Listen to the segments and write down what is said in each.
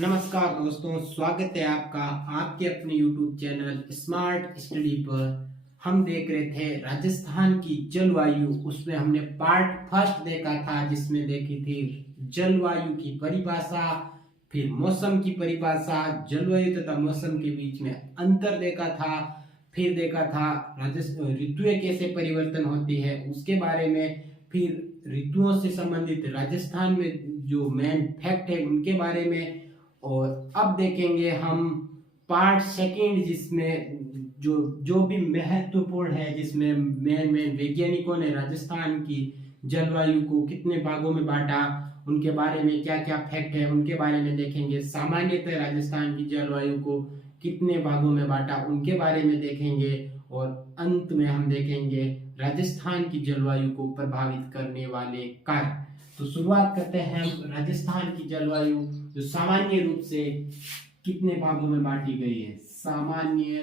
नमस्कार दोस्तों, स्वागत है आपका आपके अपने YouTube चैनल स्मार्ट स्टडी पर। हम देख रहे थे राजस्थान की जलवायु। उसमें हमने पार्ट फर्स्ट देखा था जिसमें देखी थी जलवायु की परिभाषा, फिर मौसम की परिभाषा, जलवायु तथा मौसम के बीच में अंतर देखा था। फिर देखा था राजस्थान ऋतुएं कैसे परिवर्तन होती है उसके बारे में, फिर ऋतुओं से संबंधित राजस्थान में जो मेन फैक्ट है उनके बारे में। और अब देखेंगे हम पार्ट सेकंड जिसमें जो जो भी महत्वपूर्ण है, जिसमें मेन वैज्ञानिकों ने राजस्थान की जलवायु को कितने भागों में बांटा, उनके बारे में क्या क्या फैक्ट है उनके बारे में देखेंगे। सामान्यतः राजस्थान की जलवायु को कितने भागों में बांटा उनके बारे में देखेंगे। और अंत में हम देखेंगे राजस्थान की जलवायु को प्रभावित करने वाले कारक। तो शुरुआत करते हैं हम राजस्थान की जलवायु जो सामान्य रूप से कितने भागों में बांटी गई है। सामान्य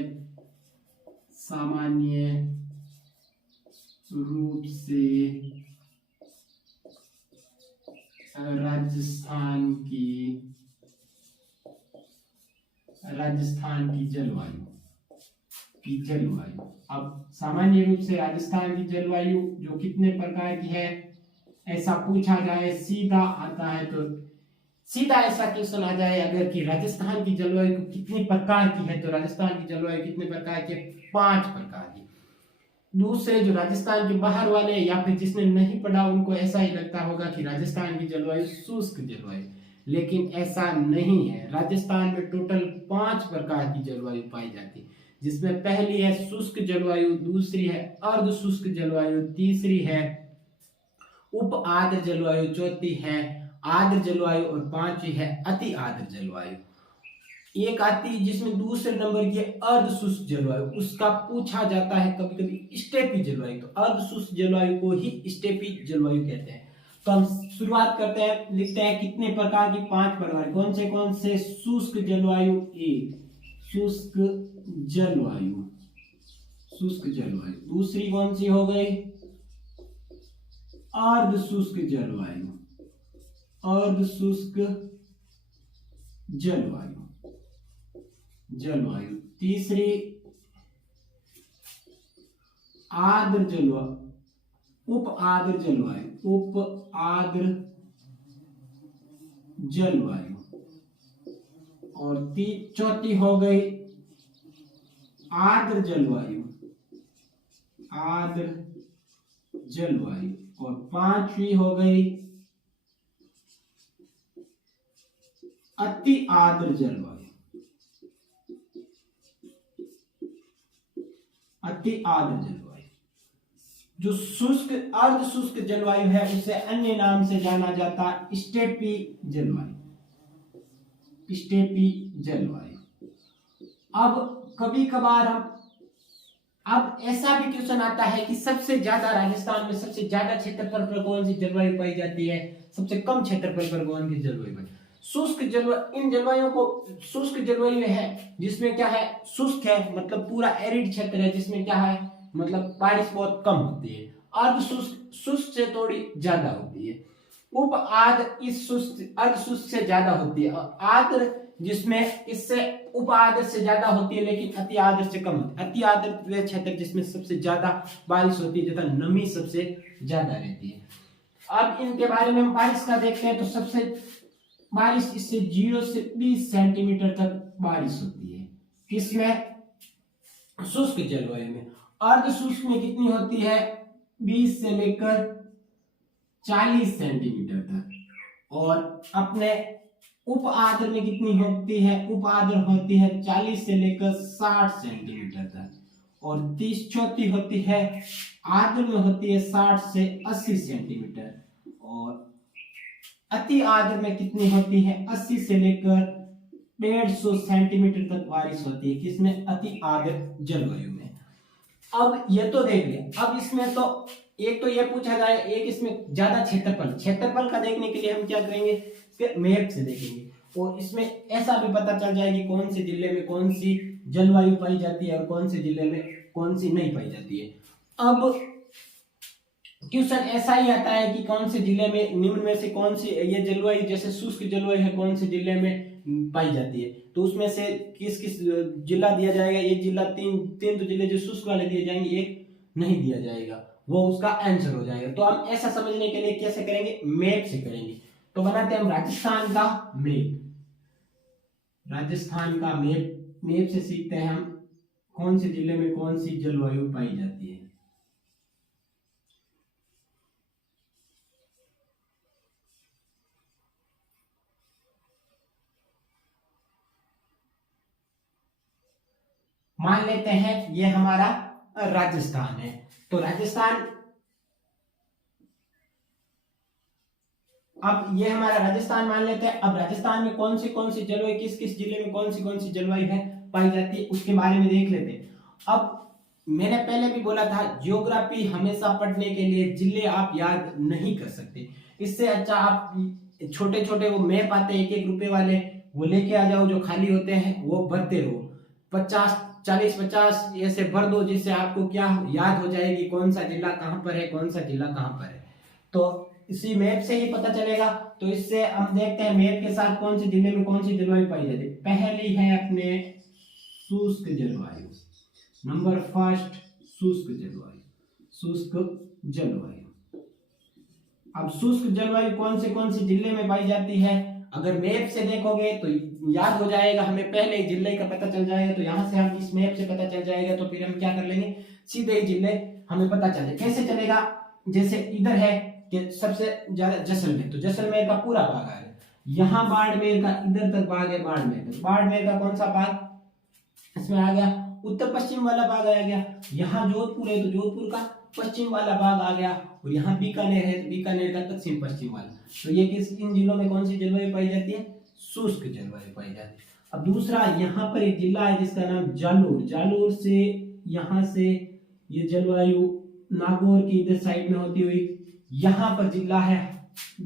रूप से राजस्थान की जलवायु अब सामान्य रूप से राजस्थान की जलवायु जो कितने प्रकार की है ऐसा पूछा जाए, सीधा आता है तो सीधा ऐसा क्वेश्चन आ जाए अगर कि राजस्थान की जलवायु कितने प्रकार की है, तो राजस्थान की जलवायु कितने प्रकार की है? 5 प्रकार की। दूसरे जो राजस्थान के बाहर वाले या फिर जिसने नहीं पढ़ा उनको ऐसा ही लगता होगा कि राजस्थान की जलवायु शुष्क जलवायु, लेकिन ऐसा नहीं है। राजस्थान में टोटल 5 प्रकार की जलवायु पाई जाती है, जिसमें पहली है शुष्क जलवायु, दूसरी है अर्ध शुष्क जलवायु, तीसरी है उप आर्द्र जलवायु, चौथी है आर्द्र जलवायु और पांचवी है अति आर्द्र जलवायु। एक आती जिसमें दूसरे नंबर की अर्ध शुष्क जलवायु, उसका पूछा जाता है कभी कभी स्टेपी जलवायु। तो अर्ध शुष्क जलवायु को ही स्टेपी जलवायु कहते हैं। तो हम शुरुआत करते हैं, लिखते हैं कितने प्रकार की? 5 प्रकार। कौन से? शुष्क जलवायु, शुष्क जलवायु। दूसरी कौन सी हो गई? अर्ध शुष्क जलवायु। तीसरी आर्द्र जलवायु, उप आर्द्र जलवायु। और चौथी हो गई आर्द्र जलवायु। और पांचवी हो गई अति आर्द्र जलवायु। जो शुष्क अर्ध शुष्क जलवायु है उसे अन्य नाम से जाना जाता स्टेपी जलवायु। अब कभी कभार अब ऐसा भी क्वेश्चन आता है कि सबसे ज्यादा राजस्थान में सबसे ज्यादा क्षेत्रफल पर कौन सी जलवायु पाई जाती है, सबसे कम क्षेत्रफल पर कौन सी जलवायु पाई? शुष्क जलवायु। इन जलवायु को शुष्क जलवायु है जिसमें क्या है, शुष्क है मतलब पूरा एरिड क्षेत्र है, जिसमें क्या है मतलब बारिश बहुत कम होती है। अर्ध शुष्क से थोड़ी ज्यादा होती है। उप आर्द्र इस शुष्क अर्ध शुष्क से ज्यादा होती है। और आर्द्र जिसमें इससे उप आर्द्र से ज्यादा होती है लेकिन अति आर्द्र से कम होती है। अति आर्द्र क्षेत्र जिसमें सबसे ज्यादा बारिश होती है तथा नमी सबसे ज्यादा रहती है। अब इनके बारे में हम बारिश का देखते हैं तो सबसे बारिश इससे 0 से 20 सेंटीमीटर तक बारिश होती है। किसमें? शुष्क जलवायु में। अर्ध शुष्क में कितनी होती है? 20 से लेकर 40 सेंटीमीटर तक। और अपने उप आर्द्र में कितनी होती है? उप आर्द्र होती है 40 से लेकर 60 सेंटीमीटर तक। और चौथी होती है आर्द्र में होती है 60 से 80 सेंटीमीटर। और अति आर्द्र में कितनी होती है? 80 से लेकर 150 सेंटीमीटर तक बारिश होती है। किसमें? अति आर्द्र जलवायु में। अब ये तो देख लिया। अब इसमें तो एक तो ये पूछा जाए, एक इसमें ज्यादा क्षेत्रफल का देखने के लिए हम क्या करेंगे, मैप से देखेंगे और इसमें ऐसा भी पता चल जाएगी कौन से जिले में कौन सी जलवायु पाई जाती है और कौन से जिले में कौन सी नहीं पाई जाती है। अब क्वेश्चन ऐसा ही आता है कि कौन से जिले में निम्न में से कौन सी ये जलवायु, जैसे शुष्क जलवायु है, कौन से जिले में पाई जाती है, तो उसमें से किस किस जिला दिया जाएगा। एक जिला, तीन तीन तो जिले जो शुष्क वाले दिए जाएंगे, एक नहीं दिया जाएगा, वो उसका आंसर हो जाएगा। तो हम ऐसा समझने के लिए कैसे करेंगे, मैप से करेंगे। तो बनाते हैं हम राजस्थान का मैप, राजस्थान का मैप, मैप से सीखते हैं हम कौन से जिले में कौन सी जलवायु पाई जाती है। मान लेते हैं ये हमारा राजस्थान है, तो राजस्थान, अब ये हमारा राजस्थान मान लेते हैं। अब राजस्थान में कौन सी जलवायु, किस किस जिले में कौन सी जलवायु है पाई जाती है, उसके बारे में देख लेते हैं। अब मैंने पहले भी बोला था, ज्योग्राफी हमेशा पढ़ने के लिए जिले आप याद नहीं कर सकते, इससे अच्छा आप छोटे छोटे वो मैप आते हैं 1-1 रुपए वाले, वो लेके आ जाओ, जो खाली होते हैं वो भरते रहो, 50 40 50 ऐसे भर दो, जिससे आपको क्या याद हो जाएगी कौन सा जिला कहां पर है, कौन सा जिला कहां पर है। तो इसी मैप से ही पता चलेगा। तो इससे हम देखते हैं मैप के साथ कौन से जिले में कौन सी जलवायु पाई जाती है। पहली है अपने शुष्क जलवायु, नंबर फर्स्ट शुष्क जलवायु, शुष्क जलवायु। अब शुष्क जलवायु कौन से जिले में पाई जाती है, अगर मैप से देखोगे तो याद हो जाएगा, हमें पहले जिले का पता चल जाएगा। तो यहां से हम इस मैप से पता चल जाएगा, तो फिर हम क्या कर लेंगे, सीधे ही जिले हमें पता चल जाए। कैसे चलेगा, जैसे इधर है कि सबसे ज्यादा जैसलमेर, तो जैसलमेर का पूरा भाग आ गया, यहाँ बाड़मेर का इधर तक भाग है, बाड़मेर का कौन सा भाग इसमें आ गया, उत्तर पश्चिम वाला भाग आ गया। यहाँ जोधपुर है तो जोधपुर का पश्चिम वाला भाग आ गया, और यहाँ बीकानेर है तो बीकानेर का दक्षिण पश्चिम वाला। तो ये किस, इन जिलों में कौन सी जलवायु पाई जाती है, शुष्क जलवायु पाई जाती है। अब दूसरा, यहाँ पर एक जिला है जिसका नाम जालोर, जालोर से यहाँ से ये जलवायु नागौर की इधर साइड में होती हुई यहाँ पर जिला है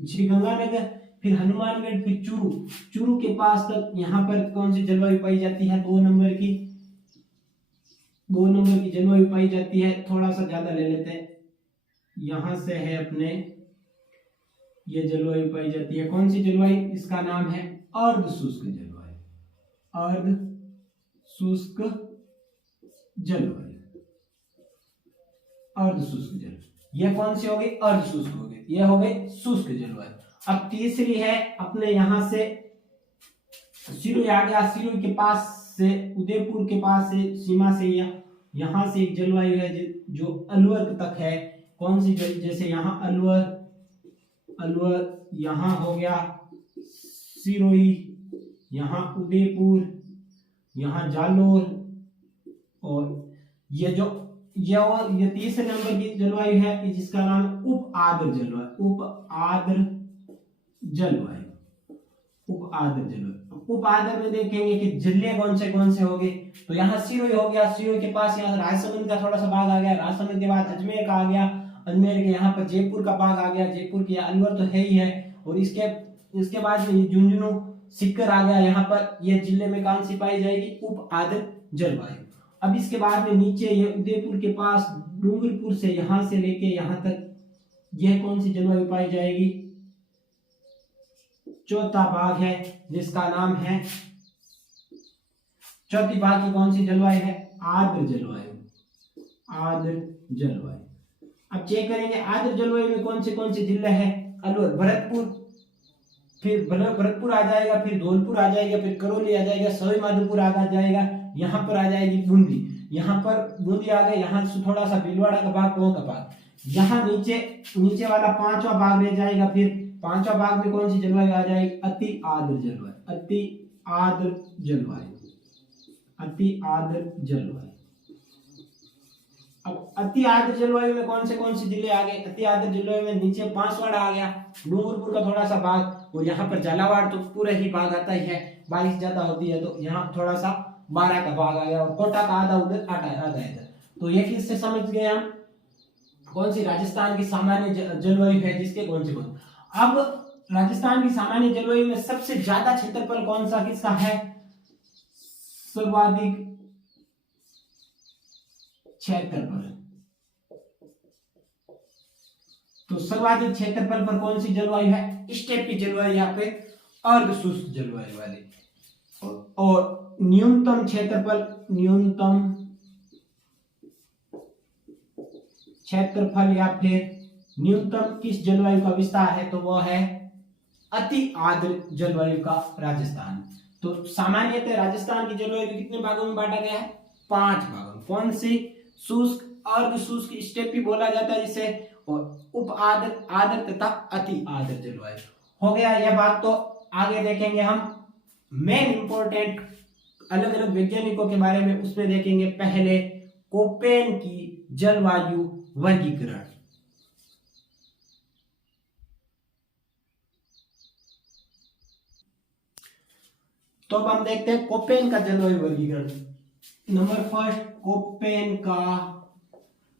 श्रीगंगानगर, फिर हनुमानगढ़, फिर चूरू, चूरू के पास तक यहाँ पर कौन सी जलवायु पाई जाती है, 2 नंबर की जलवायु पाई जाती है। थोड़ा सा ज्यादा ले लेते हैं, यहां से है अपने ये जलवायु पाई जाती है, कौन सी जलवायु, इसका नाम है अर्ध शुष्क जलवायु, अर्ध शुष्क जलवायु, अर्ध शुष्क जलवायु। ये कौन सी हो गई, अर्ध शुष्क हो गई, ये हो गई शुष्क जलवायु। अब तीसरी है अपने यहां से सिरोही आ गया, सिरोही के पास से उदयपुर के पास से सीमा से यहाँ से एक जलवायु है जो अलवर तक है, कौन सी जैसे यहाँ अलवर यहाँ हो गया सिरोही, यहाँ उदयपुर, यहाँ जालोर, और ये तीसरे नंबर की जलवायु है जिसका नाम उप आर्द्र जलवायु, उप आर्द्र जलवायु। उप आर्द्र में देखेंगे कि जिले कौन से हो गए, तो यहाँ सिरोही हो गया, सिरोही के पास यहाँ राजसमंद का थोड़ा सा भाग आ गया, राजसमंद के बाद अजमेर का आ गया, अजमेर के यहाँ पर जयपुर का भाग आ गया, जयपुर की अलवर तो है ही है, और इसके बाद झुंझुनू सीकर आ गया, यहाँ पर ये जिले में कौन सी पाई जाएगी, उप आर्द्र जलवायु। अब इसके बाद में नीचे ये उदयपुर के पास डूंगरपुर से यहाँ से लेके यहाँ तक यह कौन सी जलवायु पाई जाएगी, चौथा भाग है जिसका नाम है, चौथी भाग की कौन सी जलवायु है, आर्द्र जलवायु, आर्द्र जलवायु। अब चेक करेंगे आर्द्र जलवायु में कौन से जिले हैं, अलवर, भरतपुर, फिर भरतपुर आ जाएगा, फिर धौलपुर आ जाएगा, फिर करौली आ जाएगा, सवाई माधोपुर आ जाएगा, यहाँ पर आ जाएगी बूंदी, यहाँ पर बूंदी आ गए, यहाँ से थोड़ा सा भीलवाड़ा का भाग, गाँव का भाग, यहाँ नीचे वाला 5वां भाग रह जाएगा। फिर 5वां भाग में कौन सी जलवायु आ जाएगी, अति आर्द्र जलवायु, अति आर्द्र जलवायु, अति आर्द्र जलवायु। अब अति आर्द्र जलवायु में कौन से जिले आ गए, अति आर्द्र जलवायु में नीचे बांसवाड़ा आ गया, डूंगरपुर का थोड़ा सा भाग, और यहाँ पर झालावाड़ तो पूरा ही भाग आता ही है, बारिश ज्यादा होती है तो यहाँ थोड़ा सा 12 का भाग आ गया, और कोटा का आधा उधर आधा इधर। तो ये किससे समझ गए हम, कौन सी राजस्थान की सामान्य जलवायु है, जिसके कौन से अब राजस्थान की सामान्य जलवायु में सबसे ज्यादा क्षेत्रफल कौन सा किसका है, सर्वाधिक क्षेत्रफल, तो सर्वाधिक क्षेत्रफल पर कौन सी जलवायु है? स्टेपी जलवायु या फिर अर्ध शुष्क जलवायु वाली। और न्यूनतम क्षेत्रफल या फिर न्यूनतम किस जलवायु का विस्तार है? तो वह है अति आर्द्र जलवायु का राजस्थान। तो सामान्यतः राजस्थान की जलवायु को कितने भागों में बांटा गया है? 5 भागों। कौन सी? शुष्क, अर्ध शुष्क, स्टेपी बोला जाता है जिसे, और उप आर्द्र, आर्द्र तथा अति आर्द्र जलवायु। हो गया यह बात। तो आगे देखेंगे हम मेन इंपॉर्टेंट अलग अलग वैज्ञानिकों के बारे में, उसमें देखेंगे पहले कोपेन की जलवायु वर्गीकरण। तो अब हम देखते हैं कोपेन का जलवायु वर्गीकरण। नंबर फर्स्ट कोपेन का,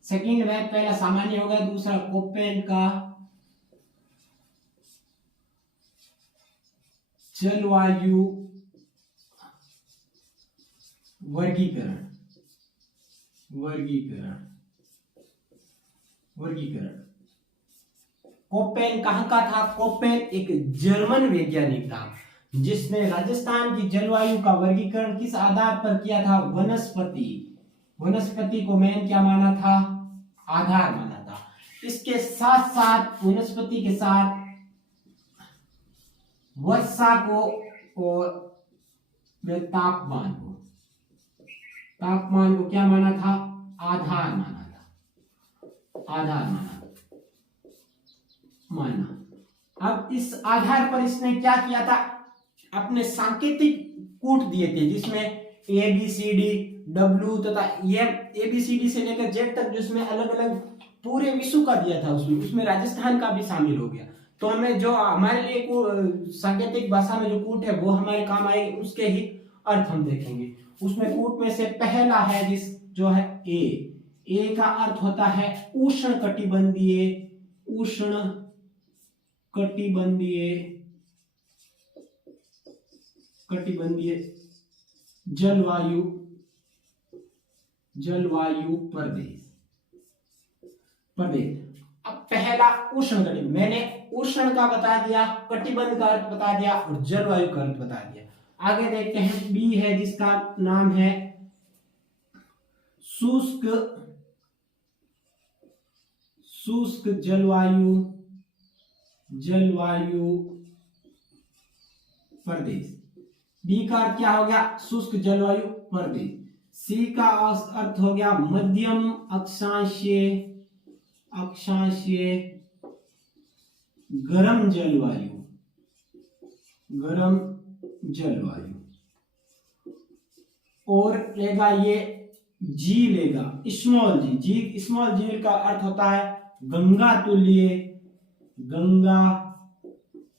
सेकंड में पहला सामान्य होगा, दूसरा कोपेन का जलवायु वर्गीकरण। कोपेन कहां का था? कोपेन एक जर्मन वैज्ञानिक था जिसने राजस्थान की जलवायु का वर्गीकरण किस आधार पर किया था? वनस्पति को मेन क्या माना था? आधार माना था। इसके साथ साथ वनस्पति के साथ वर्षा को और तापमान को क्या माना था? आधार माना। अब इस आधार पर इसने क्या किया था? अपने सांकेतिक कूट दिए थे जिसमें ABCD, W तथा ये ABCD से लेकर Z तक, जिसमें अलग अलग पूरे विश्व का दिया था, उसमें राजस्थान का भी शामिल हो गया। तो हमें जो हमारे लिए सांकेतिक भाषा में जो कूट है वो हमारे काम आएगी, उसके ही अर्थ हम देखेंगे। उसमें कूट में से पहला है जो है ए का अर्थ होता है उष्णकटिबंधीय जलवायु प्रदेश। अब पहला उष्णकटिबंध, मैंने उष्ण का बता दिया, कटिबंध का अर्थ बता दिया और जलवायु का अर्थ बता दिया। आगे देखते हैं बी है जिसका नाम है शुष्क जलवायु प्रदेश। बी का अर्थ क्या हो गया? शुष्क जलवायु प्रदेश। सी का अर्थ हो गया मध्यम अक्षांशीय गर्म जलवायु। और लेगा ये जी लेगा स्मॉल जी का अर्थ होता है गंगा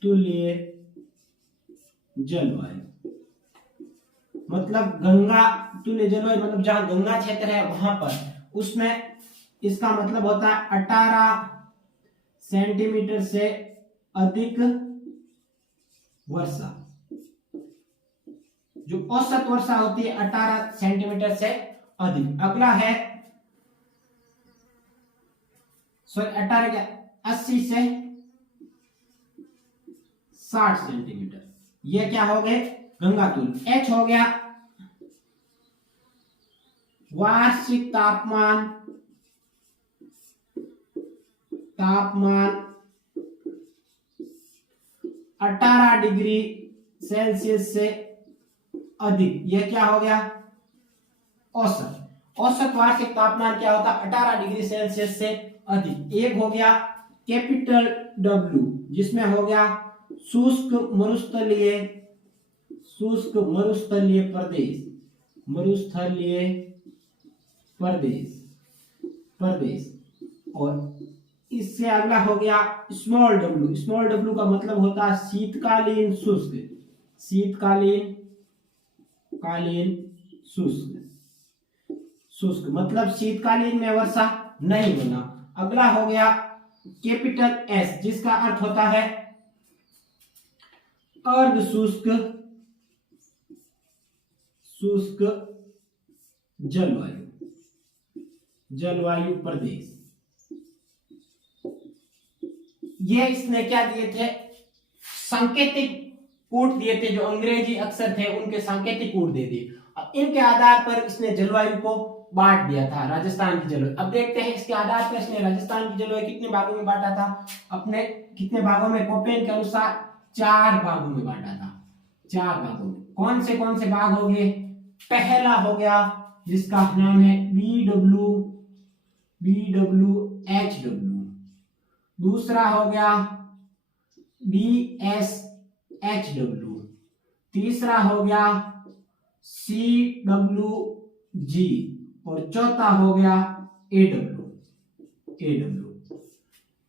तुल्य जलवायु। मतलब गंगा तुल्य जलवायु मतलब जहां गंगा क्षेत्र है वहां पर, उसमें इसका मतलब होता है 18 सेंटीमीटर से अधिक वर्षा। जो औसत वर्षा होती है 18 सेंटीमीटर से अधिक। अगला है 80 से 60 सेंटीमीटर। ये क्या हो गए? गंगा तुल्य। एच हो गया वार्षिक तापमान 18 डिग्री सेल्सियस से अधिक। यह क्या हो गया? औसत वार्षिक तापमान क्या होता? 18 डिग्री सेल्सियस से अधिक। एक हो गया कैपिटल W जिसमें हो गया शुष्क प्रदेश। और इससे अगला हो गया स्मॉल w का मतलब होता है शीतकालीन शुष्क मतलब शीतकालीन में वर्षा नहीं होना। अगला हो गया कैपिटल S जिसका अर्थ होता है अर्ध शुष्क जलवायु प्रदेश। ये इसने क्या दिए थे, सांकेतिक कूट दिए थे, जो अंग्रेजी अक्षर थे उनके सांकेतिक कूट दे दिए। अब इनके आधार पर इसने जलवायु को बांट दिया था, राजस्थान की जलवायु। अब देखते हैं इसके आधार पर इसने राजस्थान की जलवायु कितने भागों में बांटा था, अपने कितने भागों में, कोपेन के अनुसार 4 भागों में बांटा था, 4 भागों में। कौन से भाग हो गए, पहला हो गया जिसका नाम है BWHW, दूसरा हो गया BSHW, तीसरा हो गया CWG और चौथा हो गया AW।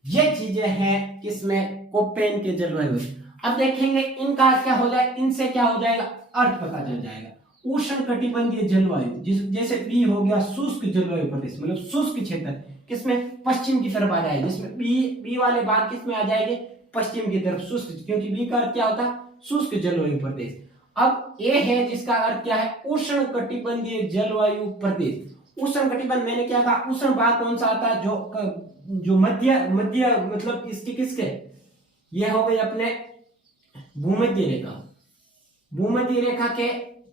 ये चीजें हैं किसमें, कोपेन के जलवायु। अब देखेंगे इनका क्या हो जाए, इनसे क्या हो जाएगा, अर्थ पता चल जाएगा। उष्ण कटिबंधीय जलवायु, जैसे बी हो गया शुष्क जलवायु प्रदेश, मतलब शुष्क क्षेत्र, किसमें, पश्चिम की तरफ आ जाएगा, जिसमें बी वाले भाग किसमें आ जाएंगे, पश्चिम की तरफ, शुष्क, क्योंकि बी का अर्थ क्या होता है, शुष्क जलवायु प्रदेश। अब ए है जिसका अर्थ क्या है, उष्ण कटिबंधीय जलवायु प्रदेश। उष्ण कटिबंध, मैंने क्या कहा, उष्ण भाग कौन सा आता है, जो मध्य मतलब इसकी किसके, ये हो गई अपने भूमध्य रेखा के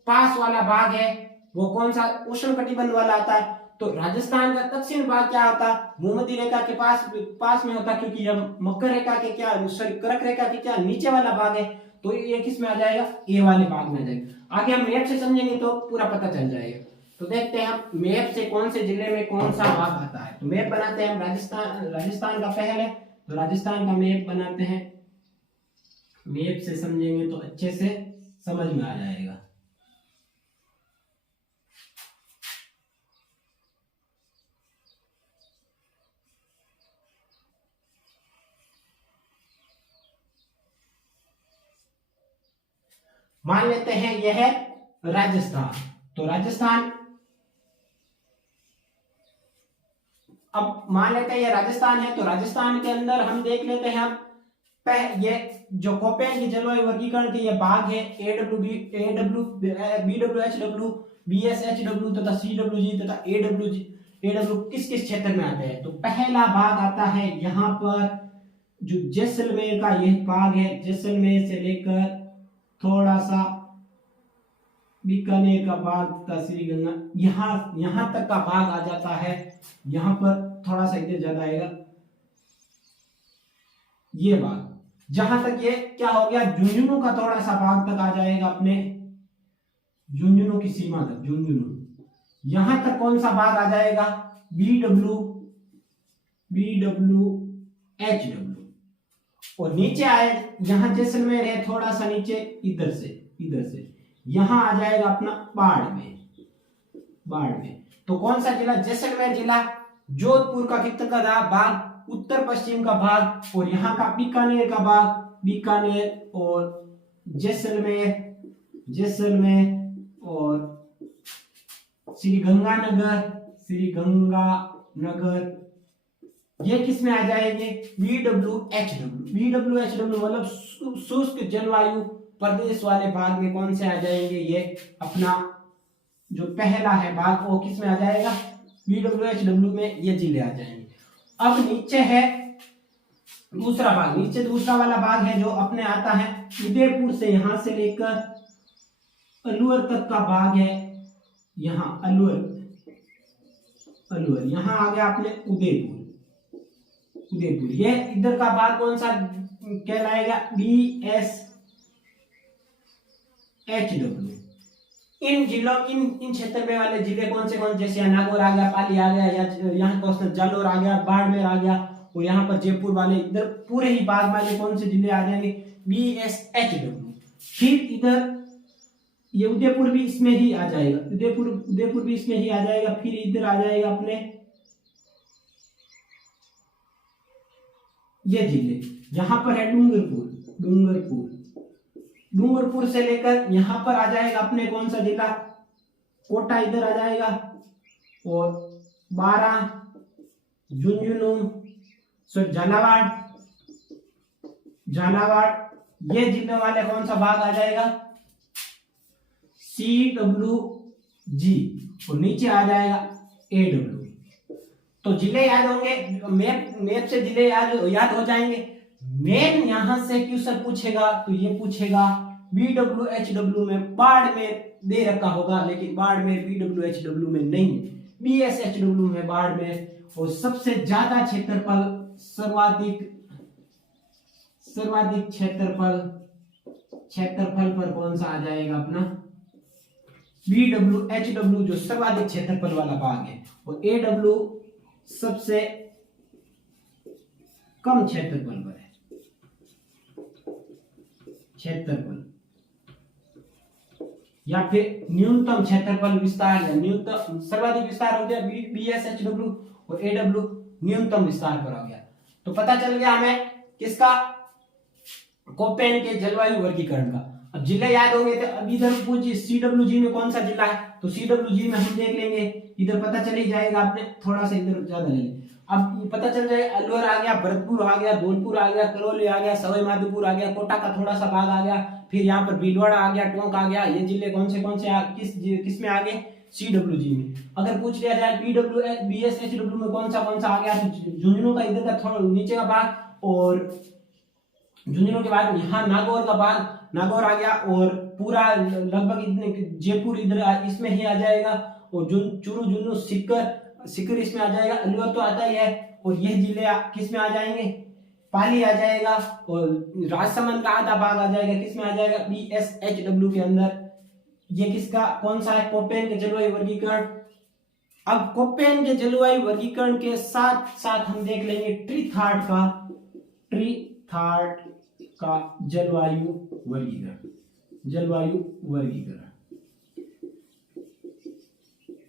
पास वाला भाग है, वो कौन सा, उष्ण कटिबंध वाला आता है। तो राजस्थान का दक्षिण भाग क्या होता, भूमध्य रेखा के पास में होता, क्योंकि यह मकर रेखा के क्या, सॉरी कर्क रेखा के क्या नीचे वाला भाग है, तो ये किस में आ जाएगा, ए वाले भाग में आ जाएगा। आगे हम मैप से समझेंगे तो पूरा पता चल जाएगा। तो देखते हैं हम मैप से कौन से जिले में कौन सा भाग आता है। तो मैप बनाते हैं हम, राजस्थान का पहले, तो राजस्थान का मैप बनाते हैं। मैप से समझेंगे तो अच्छे से समझ में आ जाएगा। मान लेते हैं यह है राजस्थान, तो राजस्थान, अब मान लेते हैं ये राजस्थान है, तो राजस्थान के अंदर हम देख लेते हैं हम ये जो कोपेन की जलवायु वर्गीकरण के ये भाग है, BWHW, BSHW तथा CWG तथा AW किस किस क्षेत्र में आते हैं। तो पहला भाग आता है यहाँ पर, जो जैसलमेर का यह भाग है, जैसलमेर से लेकर थोड़ा सा बीकानेर का भाग तथा श्रीगंगा, यहाँ तक का भाग आ जाता है। यहाँ पर थोड़ा सा इधर ज्यादा आएगा, ये भाग, जहां तक ये क्या हो गया, झुंझुनू का थोड़ा सा भाग तक आ जाएगा, अपने झुंझुनू की सीमा तक, झुंझुनू, यहां तक कौन सा भाग आ जाएगा, BWHW, और नीचे आए, यहां जैसलमेर है, थोड़ा सा नीचे इधर से यहां आ जाएगा अपना बाड़मेर। तो कौन सा जिला, जैसलमेर जिला, जोधपुर का कितना का भाग, उत्तर पश्चिम का भाग, और यहाँ का बीकानेर का भाग, बीकानेर और जैसलमेर और श्रीगंगानगर, ये किस में आ जाएंगे, BWHW मतलब शुष्क जलवायु प्रदेश वाले भाग में कौन से आ जाएंगे, ये अपना जो पहला है भाग, वो किस में आ जाएगा, BWHW में ये जिले आ जाएंगे। अब नीचे है दूसरा भाग, दूसरा वाला भाग है जो अपने आता है उदयपुर से, यहां से लेकर अलवर तक का भाग है, यहाँ अलवर, यहाँ आ गया अपने उदयपुर, ये इधर का भाग कौन सा कहलाएगा, BSHW। इन जिलों, इन क्षेत्र में वाले जिले कौन से, जैसे नागौर आ गया, पाली आ गया, या यहाँ का जालोर आ गया, बाड़मेर आ गया, और यहाँ पर जयपुर वाले, इधर पूरे ही भाग वाले कौन से जिले आ जाएंगे, BSHW। फिर इधर ये उदयपुर भी इसमें ही आ जाएगा, उदयपुर भी इसमें ही आ जाएगा। फिर इधर आ जाएगा अपने ये जिले, यहाँ पर है डूंगरपुर से लेकर यहाँ पर आ जाएगा अपने कौन सा जिला, कोटा इधर आ जाएगा, और 12 झुंझुनू, झालावाड़, ये जिले वाले कौन सा भाग आ जाएगा, CWG, और नीचे आ जाएगा AW। तो जिले याद होंगे, मैप से जिले याद हो जाएंगे। मेन यहां से क्वेश्चन पूछेगा तो ये पूछेगा BWHW में बाड़मेर दे रखा होगा, लेकिन बाड़मेर BWHW में नहीं है, BSHW में बाड़मेर। और सबसे ज्यादा क्षेत्रफल, सर्वाधिक क्षेत्रफल पर कौन सा आ जाएगा अपना BWHW, जो सर्वाधिक क्षेत्रफल वाला भाग है, और AW सबसे कम क्षेत्रफल पर है। क्षेत्रफल या फिर न्यूनतम क्षेत्रफल विस्तार, या न्यूनतम सर्वाधिक विस्तार हो गया BSHW, और AW न्यूनतम विस्तार पर हो गया। तो पता चल गया हमें किसका, कोपेन के जलवायु वर्गीकरण का। अब जिले याद होंगे तो अब इधर पूछिए CWG में कौन सा जिला है, तो CWG में हम देख लेंगे, इधर पता चल ही जाएगा, आपने थोड़ा सा इधर ज्यादा ले लें। अब ये पता चल जाएगा अलवर आ गया, भरतपुर आ गया, धौलपुर आ गया, करौली आ गया, सवाई माधोपुर आ गया, कोटा का थोड़ा सा भाग आ गया, फिर यहाँ पर भीलवाड़ा आ गया, टोंक आ गया। ये जिले कौन से किस में आ गए, CWG में। अगर पूछ लिया जाए BSHW में कौन सा आ गया, तो झुंझुनू का इधर का थोड़ा नीचे का भाग, और झुंझुनू के बाद यहाँ नागौर का भाग, नागौर आ गया, और पूरा लगभग इतने जयपुर इधर इसमें ही आ जाएगा, और चूरू झुंझुनू सिक्कर इसमें आ जाएगा, अलवर तो आता ही है, और यह जिले किस में आ जाएंगे, पाली आ जाएगा, और राजसमंद का आधा भाग आ जाएगा, किस में आ जाएगा, BSHW के अंदर। ये किसका कौन सा है, कोपेन के जलवायु वर्गीकरण। अब कोपेन के जलवायु वर्गीकरण के साथ साथ हम देख लेंगे ट्रीथार्ड का जलवायु वर्गीकरण।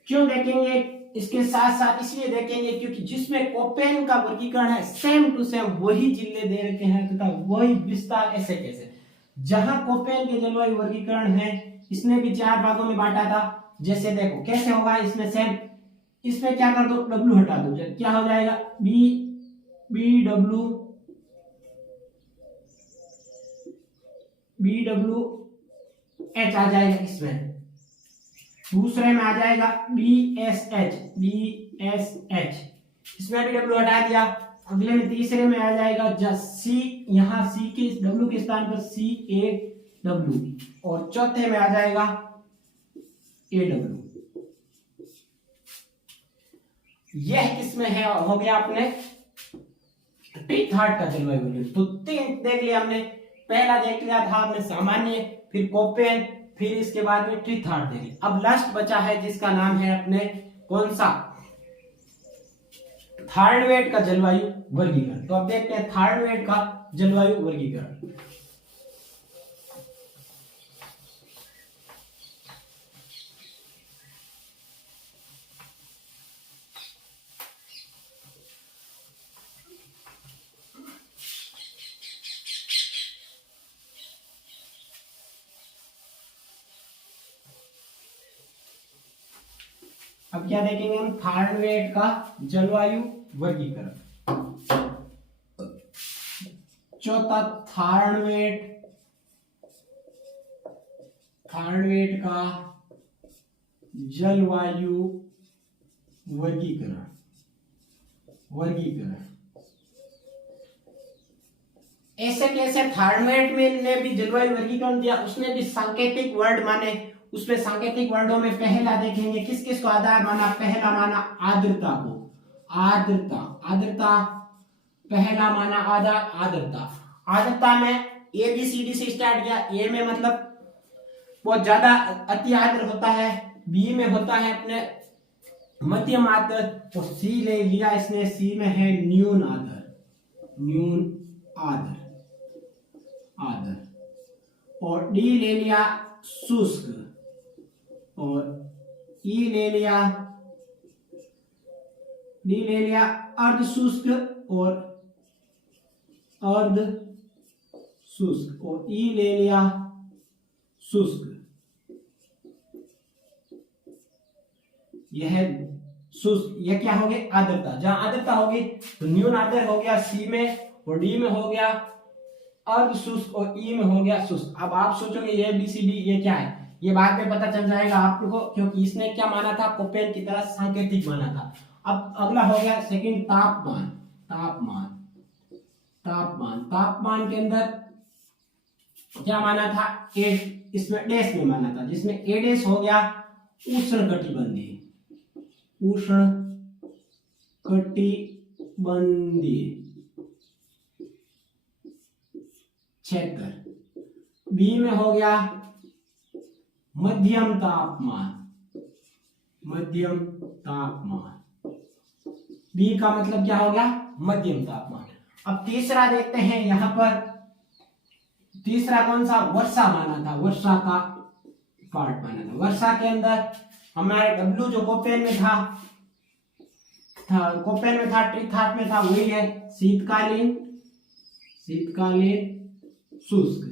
क्यों देखेंगे इसके साथ साथ, इसलिए देखेंगे क्योंकि जिसमें कोपेन का वर्गीकरण है सेम टू सेम वही जिले दे रखे हैं तथा वही विस्तार। ऐसे कैसे, जहां कोपेन के जलवायु वर्गीकरण है इसने भी 4 भागों में बांटा था। जैसे देखो कैसे होगा, इसमें सेम, इसमें क्या कर दो, W हटा दो, क्या हो जाएगा, BWH आ जाएगा इसमें। दूसरे में आ जाएगा BSH, इसमें भी W हटा दिया। अगले में तीसरे में आ जाएगा C, यहाँ C के W के स्थान पर CAW, और चौथे में आ जाएगा AW। यह किसमें है, हो गया अपने ट्रीथार्ड का जलवायु वर्गीकरण। तो 3 देख लिया हमने, पहला देख लिया था हमने सामान्य, फिर कोपेन, फिर इसके बाद में ट्रीथार्ड देख लिया। अब लास्ट बचा है जिसका नाम है अपने कौन सा, थार्डवेट का जलवायु वर्गीकरण। तो अब देखते हैं थार्डवेट का जलवायु वर्गीकरण। अब क्या देखेंगे हम, थार्डवेट का जलवायु वर्गीकरण। चौथा थार्डवेट का जलवायु वर्गीकरण। ऐसे कैसे, थार्डवेट में ने भी जलवायु वर्गीकरण दिया, उसने भी सांकेतिक वर्ड माने। उसमें सांकेतिक वर्डों में पहला देखेंगे किस किस को आधार माना। पहला माना आर्द्रता को, आर्द्रता पहला माना आर्द्रता में ABCD से स्टार्ट किया। ए में मतलब बहुत ज्यादा अति आर्द्र होता है, बी में होता है अपने मध्यम आर्द्र, और सी ले लिया इसने, सी में है न्यून आर्द्र, और डी ले लिया शुष्क, और ई ले लिया अर्ध शुष्क और ई ले लिया शुष्क। यह शुष्क, यह क्या हो गया, आर्द्रता। जहां आर्द्रता होगी तो न्यून आर्द्र हो गया सी में, और डी में हो गया अर्ध शुष्क, और ई में हो गया शुष्क। अब आप सोचोगे ये BCD ये क्या है, ये बाद में पता चल जाएगा आपको, क्योंकि इसने क्या माना था, कोपेन की तरह सांकेतिक माना था। अब अगला हो गया सेकंड, तापमान। तापमान, तापमान के अंदर क्या माना था, ए, इसमें डैश में माना था, जिसमें ए डैश हो गया उष्णकटिबंधीय, उष्णकटिबंधीय क्षेत्र। बी में हो गया मध्यम तापमान, मध्यम तापमान, बी का मतलब क्या हो गया, मध्यम तापमान। अब तीसरा देखते हैं, यहां पर तीसरा कौन सा, वर्षा माना था, वर्षा का पार्ट माना था। वर्षा के अंदर हमारे डब्ल्यू जो कोपेन में था, कोपेन में था, ट्रिथाट में था, वही है शीतकालीन, शीतकालीन शुष्क,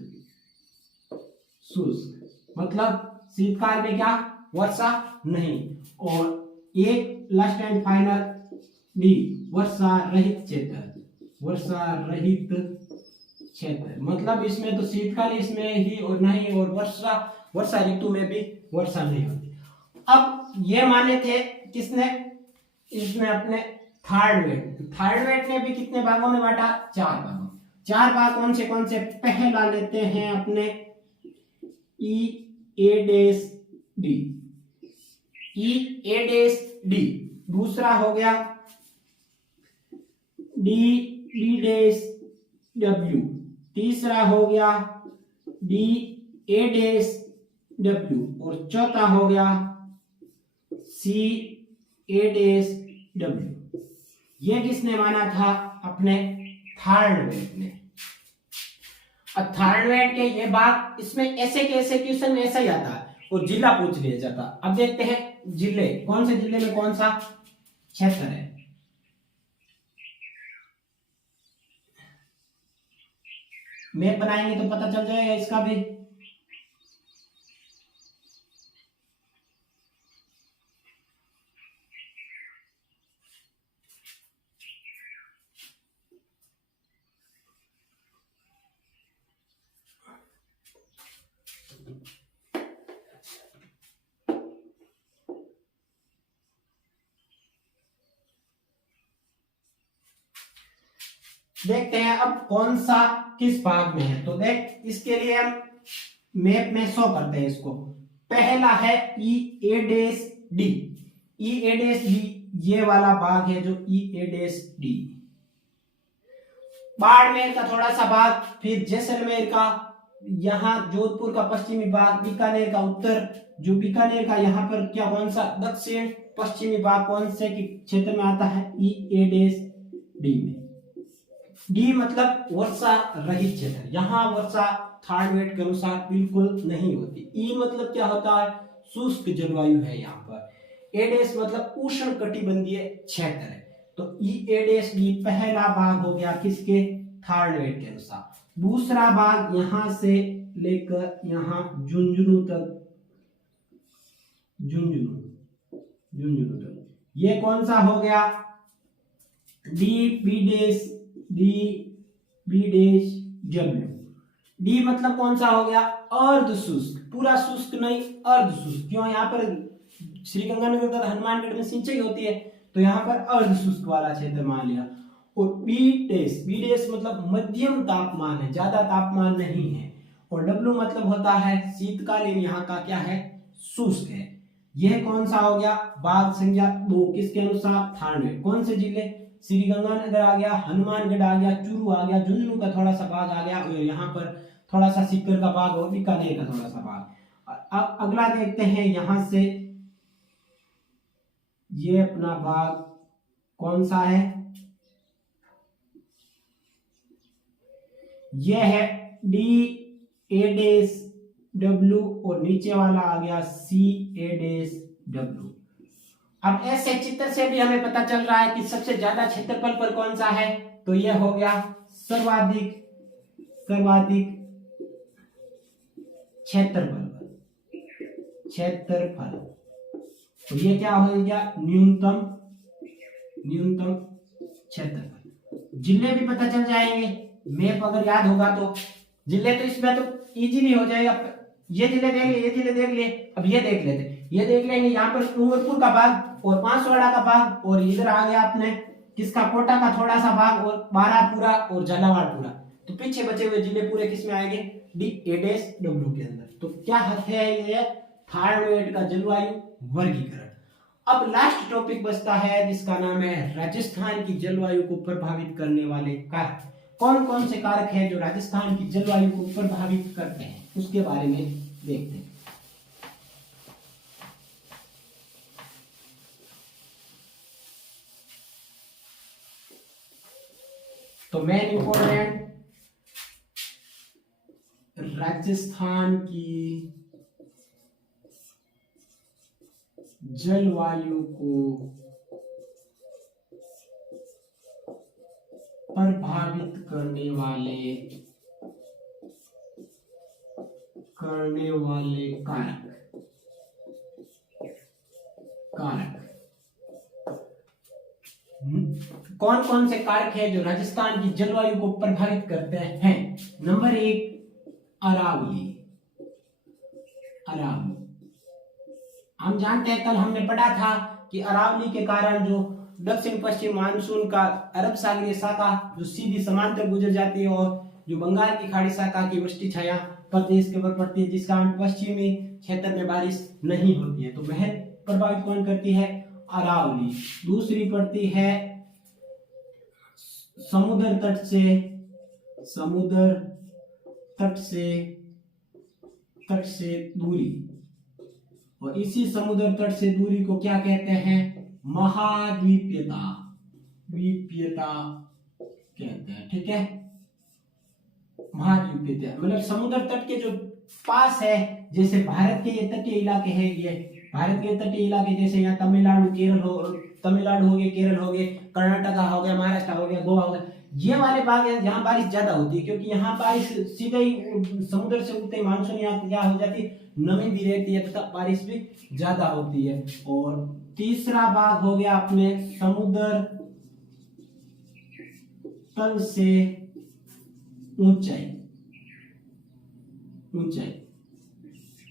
शुष्क मतलब शीतकाल में क्या, वर्षा नहीं। और एक लास्ट एंड फाइनल डी, वर्षा रहित क्षेत्र, वर्षा रहित क्षेत्र मतलब इसमें तो शीतकाल इसमें ही और नहीं, और वर्षा ऋतु में भी वर्षा नहीं होती। अब ये माने थे किसने, इसमें अपने थर्ड वेट ने भी कितने भागों में बांटा, 4 भागों। 4 भाग कौन से, पहला लेते हैं अपने ई ए डैश डी, ई ए डैश डी, दूसरा हो गया डी डी डैश डब्ल्यू, तीसरा हो गया डी ए डैश डब्ल्यू, और चौथा हो गया सी ए डैश डब्ल्यू। ये किसने माना था, अपने थर्ड वेट ने। अब थर्ड वेट के ये बात, इसमें ऐसे के ऐसे क्वेश्चन में ऐसा ही आता है और जिला पूछ लिया जाता। अब देखते हैं जिले, कौन से जिले में कौन सा क्षेत्र है। मैप बनाएंगे तो पता चल जाएगा इसका भी। देखते हैं अब कौन सा किस भाग में है। तो देख, इसके लिए हम मैप में शो करते हैं इसको। पहला है ई ए डैश डी, ई ए डैश डी ये वाला भाग है जो ई ए डैश डी। बाड़मेर का थोड़ा सा भाग, फिर जैसलमेर का, यहाँ जोधपुर का पश्चिमी भाग, बीकानेर का उत्तर, जो बीकानेर का यहाँ पर क्या कौन सा दक्षिण पश्चिमी भाग कौन से क्षेत्र में आता है, ई ए डैश डी में। डी मतलब वर्षा रहित क्षेत्र, यहाँ वर्षा थर्ड वेट के अनुसार बिल्कुल नहीं होती। ई मतलब क्या होता है, शुष्क जलवायु है यहाँ पर। ए डैश मतलब उष्ण कटिबंधीय क्षेत्र है। तो ई ए डैश डी पहला भाग हो गया किसके, थर्ड वेट के अनुसार। दूसरा भाग यहां से लेकर यहां झुंझुनू तक, झुंझुनू तक, ये कौन सा हो गया, D B dash W. D मतलब कौन सा हो गया, अर्ध शुष्क, पूरा शुष्क नहीं अर्ध शुष्क। क्यों, यहाँ पर श्रीगंगानगर तथा हनुमानगढ़ में सिंचाई होती है, तो यहाँ पर अर्ध शुष्क वाला क्षेत्र मान लिया। और बी डैश मतलब मध्यम तापमान है, ज्यादा तापमान नहीं है। और डब्ल्यू मतलब होता है शीतकालीन, यहाँ का क्या है, शुष्क है। यह कौन सा हो गया, भाग संख्या 2 किसके अनुसार, थर्ड वेट। कौन से जिले, श्री गंगानगर आ गया, हनुमानगढ़ आ गया, चूरू आ गया, झुंझुनू का थोड़ा सा भाग आ गया, और यहाँ पर थोड़ा सा सीकर का भाग और बीकानेर का थोड़ा सा भाग। अब अगला देखते हैं, यहां से ये अपना भाग कौन सा है, ये है डी ए डैश डब्ल्यू, और नीचे वाला आ गया सी ए डैश डब्ल्यू। अब ऐसे चित्र से भी हमें पता चल रहा है कि सबसे ज्यादा क्षेत्रफल पर कौन सा है, तो यह हो गया सर्वाधिक क्षेत्रफल। तो ये क्या हो गया, न्यूनतम क्षेत्रफल। जिले भी पता चल जाएंगे, मैप अगर याद होगा तो। जिले तो इसमें तो इजीली हो जाएगा, ये जिले देख लिए, ये जिले देख लिए। अब ये देख लेते, ये देख लेंगे, यहाँ पर डूंगरपुर का भाग और बांसवाड़ा का भाग, और इधर आ गया अपने किसका, कोटा का थोड़ा सा भाग और बारापूरा और झालावाड़ पूरा। तो पीछे बचे हुए जिले पूरे किस में आएंगे, DA-W के अंदर। तो क्या है ये थार्डवेड का जलवायु वर्गीकरण। अब लास्ट टॉपिक बचता है जिसका नाम है राजस्थान की जलवायु को प्रभावित करने वाले कारक। कौन कौन से कारक हैं जो राजस्थान की जलवायु को प्रभावित करते हैं, उसके बारे में देखते हैं। तो मेन इंपॉर्टेंट, राजस्थान की जलवायु को प्रभावित करने वाले कारक कौन कौन से कारक हैं जो राजस्थान की जलवायु को प्रभावित करते हैं। नंबर 1, अरावली। हम जानते हैं, कल हमने पढ़ा था कि अरावली के कारण जो दक्षिण पश्चिम मानसून का अरब सागरीय शाखा जो सीधी समांतर गुजर जाती है और जो बंगाल की खाड़ी शाखा की वृष्टि छाया प्रदेश के ऊपर पड़ती है, जिस कारण पश्चिमी क्षेत्र में बारिश नहीं होती है। तो वह प्रभावित कौन करती है, अरावली। दूसरी पड़ती है समुद्र तट से दूरी, और इसी समुद्र तट से दूरी को क्या कहते हैं, महाद्वीपीयता कहते हैं। ठीक है, महाद्वीपीयता मतलब समुद्र तट के जो पास है, जैसे भारत के ये तटीय इलाके हैं, ये भारत के तटीय इलाके जैसे यहाँ तमिलनाडु हो गए, केरल हो गए, कर्नाटका हो गया, महाराष्ट्र हो गया, गोवा हो गया, ये वाले भाग है जहाँ बारिश ज्यादा होती है, क्योंकि यहाँ बारिश सीधे ही समुद्र से उठते मानसून यहाँ क्या हो जाती है, नमी भी रहती है तथा बारिश भी ज्यादा होती है। और तीसरा भाग हो गया अपने समुद्र तल से ऊंचाई।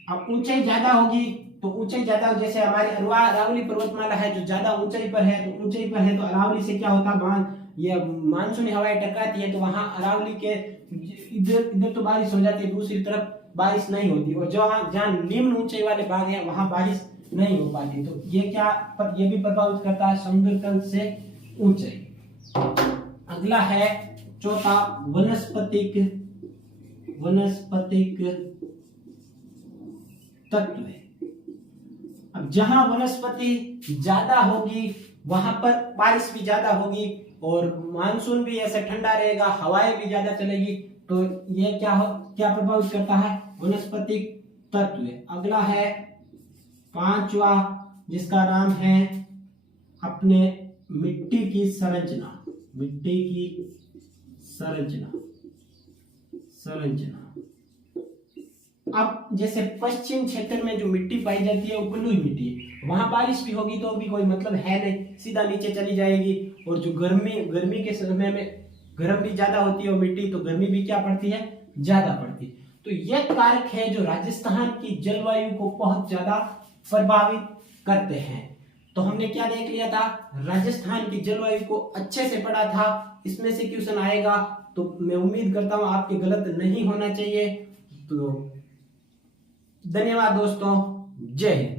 अब ऊंचाई ज्यादा होगी तो ऊंचाई ज्यादा, जैसे हमारी अरावली पर्वतमाला है जो ज्यादा ऊंचाई पर है, तो अरावली से क्या होता है, ये मानसूनी हवाएं टकराती है, तो वहां अरावली के इधर तो बारिश हो जाती है, दूसरी तरफ बारिश नहीं होती, और जहाँ निम्न ऊंचाई वाले भाग है वहां बारिश नहीं हो पाती। तो ये ये भी प्रभावित करता है समुद्र तल से ऊंचाई। अगला है चौथा, वनस्पतिक तत्व। अब जहां वनस्पति ज्यादा होगी वहां पर बारिश भी ज्यादा होगी, और मानसून भी ऐसा ठंडा रहेगा, हवाएं भी ज्यादा चलेगी, तो ये क्या प्रभावित करता है, वनस्पतिक तत्व। अगला है पांचवा, जिसका नाम है अपने मिट्टी की संरचना। अब जैसे पश्चिम क्षेत्र में जो मिट्टी पाई जाती है वो बलुई मिट्टी है, वहां बारिश भी होगी तो भी कोई मतलब है नहीं, सीधा नीचे चली जाएगी। और जो गर्मी के समय में गर्म भी ज्यादा होती है और मिट्टी, तो गर्मी भी क्या पड़ती है, ज्यादा पड़ती है। तो यह कारक है जो राजस्थान की जलवायु को बहुत ज्यादा प्रभावित करते हैं। तो हमने क्या देख लिया था, राजस्थान की जलवायु को अच्छे से पढ़ा था। इसमें से क्वेश्चन आएगा तो मैं उम्मीद करता हूं आपके गलत नहीं होना चाहिए। तो धन्यवाद दोस्तों, जय हिंद।